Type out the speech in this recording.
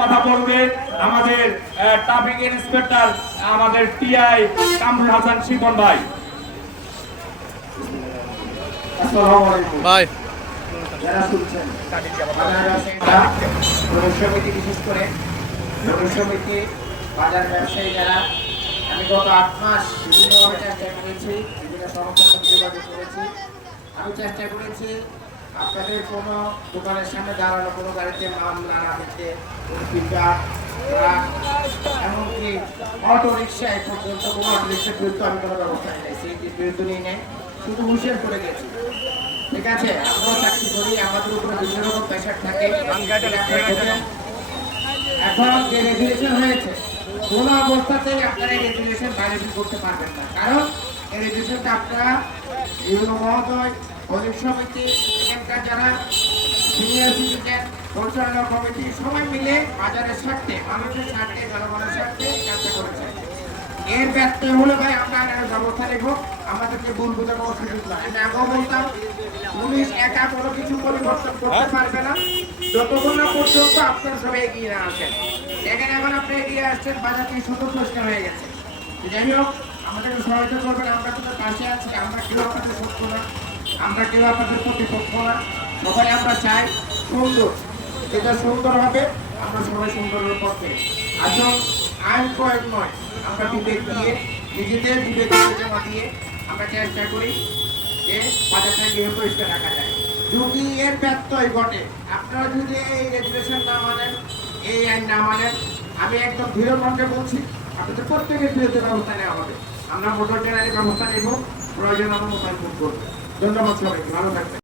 কথা বলবে আমাদের ট্রাফিক ইন্সপেক্টর আমাদের টিআই কামরুল হাসান শিপন ভাই। আসসালামু আলাইকুম ভাই। যারা শুনছেন সমিতি, বিশেষ করে সমিতি বাজার ব্যবসায়ী যারা, আমি গত 8 মাস বিভিন্নভাবে চেষ্টা করেছি, বিভিন্ন সংস্থার যোগাযোগ করেছি। আমি চেষ্টা করেছি আপনাদের কোনো দোকানের সামনে দাঁড়ানো কোনো গাড়িতে মামলা না দিতে, এমনকি অটো রিক্সায় পর্যন্ত কোনো অটো রিক্সার বিরুদ্ধে আমি কোনো ব্যবস্থা নিই, সেই বিরুদ্ধে নিয়ে নেই, শুধু হুঁশিয়ার করে গেছি। ঠিক আছে, আমরাও চাকরি করি, আমাদের উপরে বিভিন্ন রকম প্রেশার থাকে। এখন যে রেগুলেশন হয়েছে, কোনো অবস্থাতেই আপনারা এই রেগুলেশন ভায়োলেশন করতে পারবেন না, কারণ এই রেগুলেশনটা আপনারা ইউনো মহোদয়, অনেক সমিতি, এখানকার যারা সিনিয়র সিটিজেন, পরিচালনা কমিটি সবাই মিলে বাজারের স্বার্থে, মানুষের স্বার্থে, জনগণের স্বার্থে কাজটা করেছে। এর ব্যত্যয় হলে ভাই আমরা ব্যবস্থা নেব, আমাদেরকে ভুল বোঝানো সুযোগ নয়। আমি আগেও বলতাম পুলিশ একা কোনো কিছু পরিবর্তন করতে পারবে না যতক্ষণ না পর্যন্ত আপনারা সবাই এগিয়ে না আসেন। এখানে এখন আপনি এগিয়ে আসছেন, বাজারটি শুধু পরিষ্কার হয়ে গেছে। যাই হোক, আমাদেরকে সহায়তা করবেন, আমরা কিন্তু পাশে আছি, আমরা কেউ আপনাদের শত্রু না, আমরা কেউ আপনাদের প্রতিপক্ষ না, সবাই আমরা চাই সুন্দর, যেটা সুন্দর হবে আমরা সবাই সুন্দরের পক্ষে। আসুন আইন প্রয়োগ নয়, আমরা বিবেক দিয়ে, নিজেদের বিবেক বিবেচনা দিয়ে আমরা চেষ্টা করি যে বাজারটা গিয়ে পরিষ্কার রাখা যায়। যদি এর ব্যত্যয় ঘটে, আপনারা যদি এই রেগুলেশন না মানেন, এই আইন না মানেন, আমি একদম দৃঢ় কণ্ঠে বলছি আপনাদের প্রত্যেকের বিরুদ্ধে ব্যবস্থা নেওয়া হবে। আমরা মোটর ট্রেনারের ব্যবস্থা নেব, প্রয়োজন আমরা মোবাইল ফোন করবো। ধন্যবাদ সবাইকে, ভালো থাকবেন।